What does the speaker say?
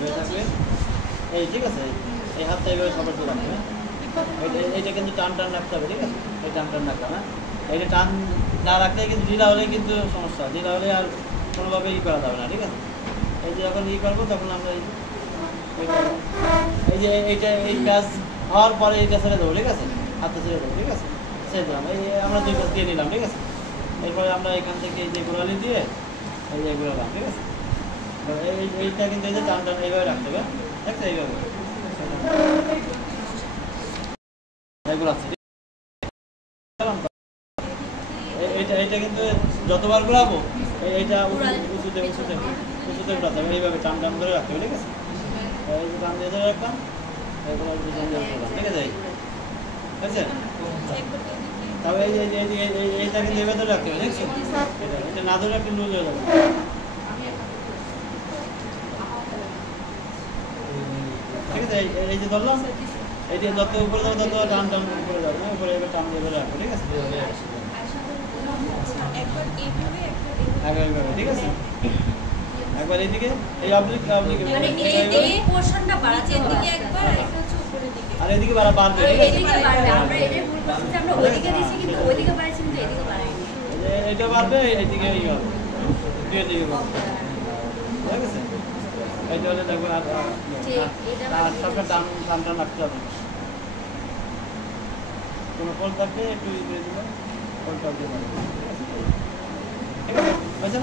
এভাবে থাকবে এই ঠিক আছে এই হাতটা এইভাবে সবার তো রাখবে এইটা কিন্তু টান টান রাখতে হবে ঠিক আছে এই টান টান রাখলাম হ্যাঁ এইটা টান না রাখলে কিন্তু ঢিলা হলে কিন্তু সমস্যা ঢিলা হলে আর কোনোভাবে করা যাবে না ঠিক আছে এই যে যখন করবো তখন আমরা এই যে এই কাজ হওয়ার পরে এইটা ছেড়ে দেবো ঠিক আছে হাতটা ছেড়ে দেবো ঠিক আছে ছেড়ে দিলাম এই আমরা 2 কাজ দিয়ে নিলাম ঠিক আছে এরপরে আমরা এখান থেকে এই যে গোড়ালি দিয়ে এই যে গোড়ালাম ঠিক আছে এইটা কিন্তু এই যে টান টান এইভাবে রাখতে হবে দেখছো এইভাবে এগুলো আছে এইটা কিন্তু যতবার ঘোরাবো এইটা উঁচুতে উঠাতে হবে এইভাবে টান টান করে রাখতে হবে ঠিক আছে এই যে টান দিয়ে ধরে রাখলাম এগুলো ঠিক আছে ঠিক আছে তবে এই যে এইটা কিন্তু এইভাবে ধরে রাখতে হবে দেখছো এটা না ধরে একটু লুজ হয়ে যাবে ঠিক আছে এই যে ধরলাম এই যে যত উপরে যাবে তত টান টান করে যাবে না উপরে এবার টান দিয়ে ধরে রাখবো ঠিক আছে একবার ঠিক আছে একবার এইদিকে এই অবলিক মানে এই পোরশনটা বাড়াতে এদিকে একবার আর এটা হচ্ছে উপরের দিকে আর এদিকে বাড়বে ঠিক আছে এদিকে বাড়বে আমরা এটাই ভুল করছি যে আমরা ওইদিকে দিছি কিন্তু ওইদিকে বাড়াইছি কিন্তু এদিকে বাড়াইনি এটা বাড়বে এইদিকে এই হবে দুই দিকে বাড়বে ঠিক আছে এইটা হলে দেখো আর সবটা টান টান রাখতে হবে কোনো ফল থাকলে একটু দিয়ে দিলাম ফলটা দিয়ে ঠিক আছে